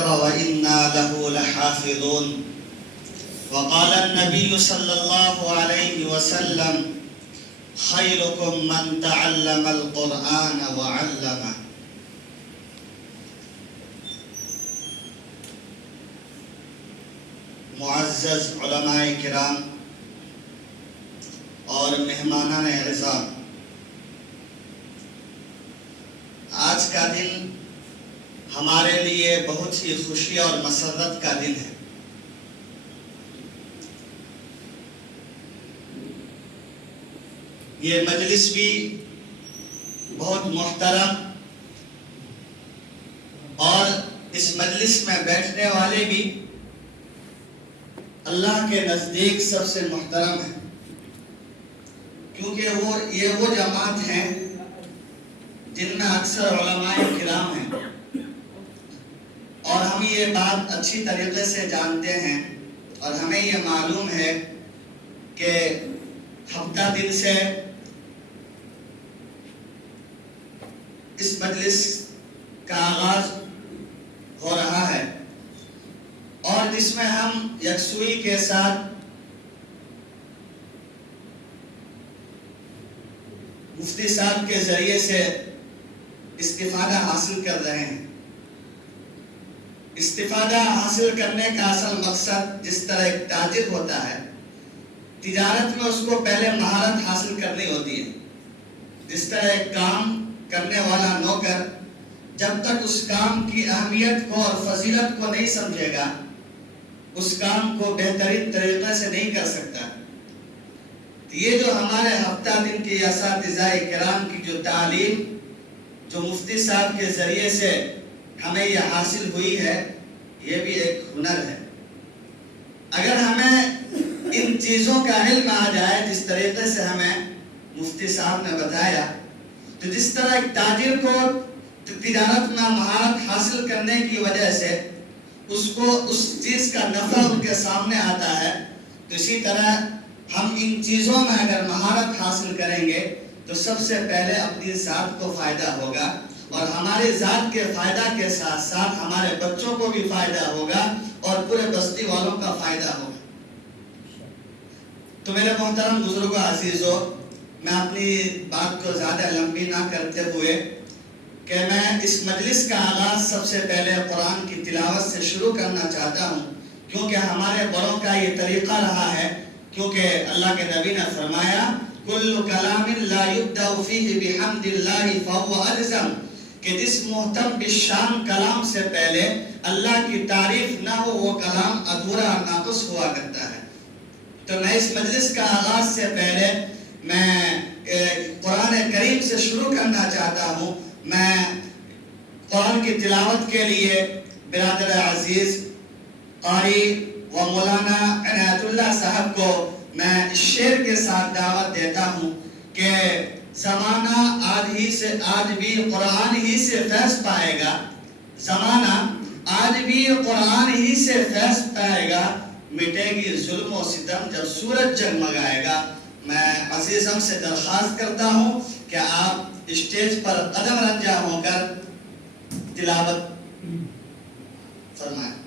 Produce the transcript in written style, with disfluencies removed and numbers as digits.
وإنا له لحافظون وقال النبي صلى الله عليه وسلم خيركم من تعلم القرآن وعلمه. معزز علماء کرام اور مہمانان اعزام، آج کا دن ہمارے لیے بہت ہی خوشی اور مسرت کا دن ہے۔ یہ مجلس بھی بہت محترم اور اس مجلس میں بیٹھنے والے بھی اللہ کے نزدیک سب سے محترم ہے، کیونکہ یہ وہ جماعت ہیں جن میں اکثر علماء کرام ہیں، اور ہم یہ بات اچھی طریقے سے جانتے ہیں اور ہمیں یہ معلوم ہے کہ ہفتہ دن سے اس مجلس کا آغاز ہو رہا ہے، اور جس میں ہم یکسوئی کے ساتھ مفتی صاحب کے ذریعے سے استفادہ حاصل کر رہے ہیں۔ استفادہ حاصل کرنے کا اصل مقصد، جس طرح ایک تاجر ہوتا ہے، تجارت میں اس کو پہلے مہارت حاصل کرنی ہوتی ہے۔ جس طرح ایک کام کرنے والا نوکر جب تک اس کام کی اہمیت کو اور فضیلت کو نہیں سمجھے گا، اس کام کو بہترین طریقے سے نہیں کر سکتا۔ یہ جو ہمارے ہفتہ دن کے اساتذہ کرام کی جو تعلیم جو مفتی صاحب کے ذریعے سے ہمیں یہ حاصل ہوئی ہے، یہ بھی ایک ہنر ہے۔ اگر ہمیں ان چیزوں کا علم آ جائے جس طریقے سے ہمیں مفتی صاحب نے بتایا، تو جس طرح ایک تاجر کو تجارت میں مہارت حاصل کرنے کی وجہ سے اس کو اس چیز کا نفع ان کے سامنے آتا ہے، تو اسی طرح ہم ان چیزوں میں اگر مہارت حاصل کریں گے تو سب سے پہلے اپنی ذات کو فائدہ ہوگا، اور ہماری ذات کے فائدہ کے ساتھ ساتھ ہمارے بچوں کو بھی فائدہ ہوگا اور پورے بستی والوں کا فائدہ ہوگا۔ تو میرے محترم بزرگوں عزیزوں، میں اپنی بات کو زیادہ لمبی نہ کرتے ہوئے کہ میں اس مجلس کا آغاز سب سے پہلے قرآن کی تلاوت سے شروع کرنا چاہتا ہوں، کیونکہ ہمارے بڑوں کا یہ طریقہ رہا ہے، کیونکہ اللہ کے نبی نے فرمایا کل کلام لا یبدأ فیہ بحمد اللہ فہو الزم، کہ جس محتم بالشان کلام سے پہلے اللہ کی تعریف نہ ہو وہ کلام ادھورا ناقص ہوا کرتا ہے۔ تو میں اس مجلس کا آغاز سے پہلے میں قرآن کریم سے شروع کرنا چاہتا ہوں۔ میں قرآن کی تلاوت کے لیے برادر عزیز قاری و مولانا عنایت اللہ صاحب کو میں اس شعر کے ساتھ دعوت دیتا ہوں کہ زمانہ آج بھی قرآن ہی سے فیض پائے گا، زمانہ آج بھی قرآن ہی سے فیض پائے گا، مٹے گی ظلم و ستم جب سورج جگمگائے گا۔ میں عزیزم سے درخواست کرتا ہوں کہ آپ اسٹیج پر قدم رنجا ہو کر تلاوت فرمائیں۔